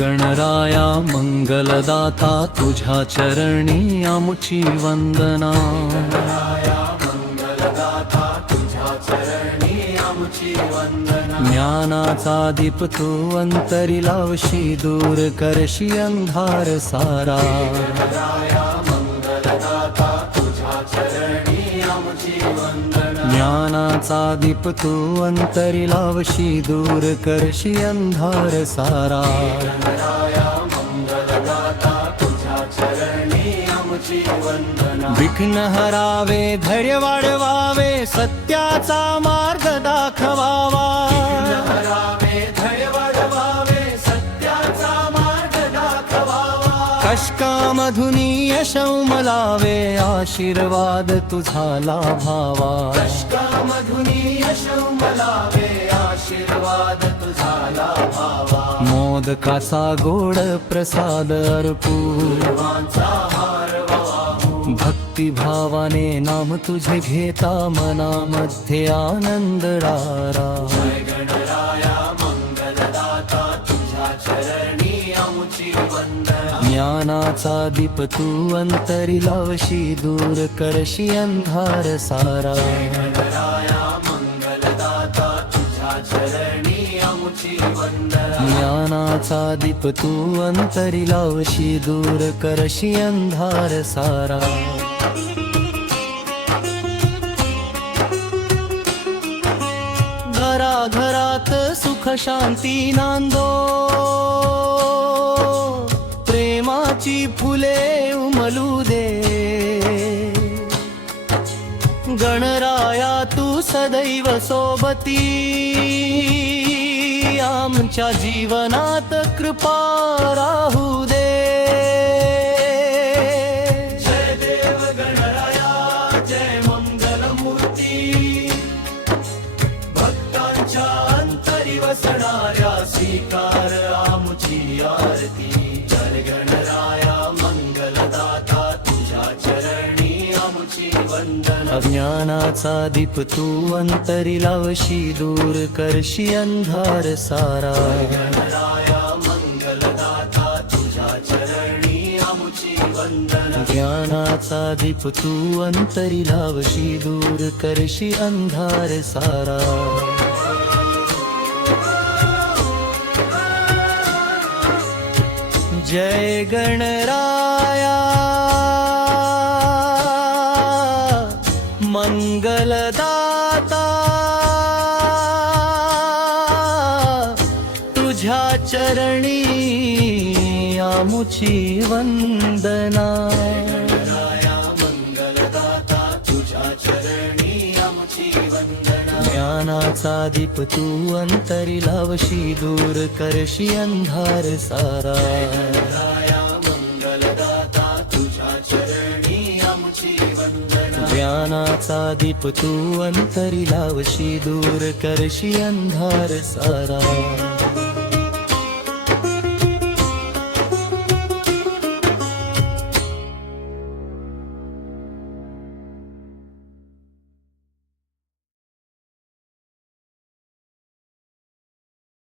गणराया मंगलदाता तुझ्या चरणी आमुची वंदना। ज्ञानाचा दीप तू अंतरी लावशी दूर करशी अंधार सारा। ज्ञानाचा दीप तू अंतरी लावशी दूर करशी अंधार सारा। विघ्न हरावे धैर्य वाढवावे सत्याचा मार्ग दाखवावा। कष्टामधुनी यश उमलावे आशीर्वाद तुझा लाभावा। मोदकाचा गोड प्रसाद अर्पू भक्ती भावाने नाम तुझे घेता मनामध्ये आनंद रारा। ज्ञानाचा दीप तू अंतरी लावशी दूर करशी अंधार सारा। ज्ञानाचा दीप तू अंतरी लावशी दूर करशी अंधार सारा। घराघरात सुख शांती नांदो प्रेमाची फुले उमलू दे। गणराया तू सदैव सोबती आमच्या जीवनात कृपा राहू दे। जय देव गणराया जय मंगलमूर्ती भक्तांच्या अंतरी वसणाऱ्या स्वीकार आमची आरती। जय गणराया मंगलदाता तुझ्या चरणी आमची वंदना। अज्ञानाचा दीप तू अंतरी लावशी दूर करशी अंधार सारा। गणराया मंगलदाता तुझ्या चरणी आमची वंदना। ज्ञानाचा दीप तू अंतरी लावशी दूर करशी अंधार सारा। जय गणराया मंगलदाता तुझ्या चरणी आमुची वंदना। ज्ञानाचा दीप तू अंतरी लावशी दूर करशी अंधार सारा। ज्ञानाचा दीप तू अंतरी लावशी दूर करशी अंधार सारा।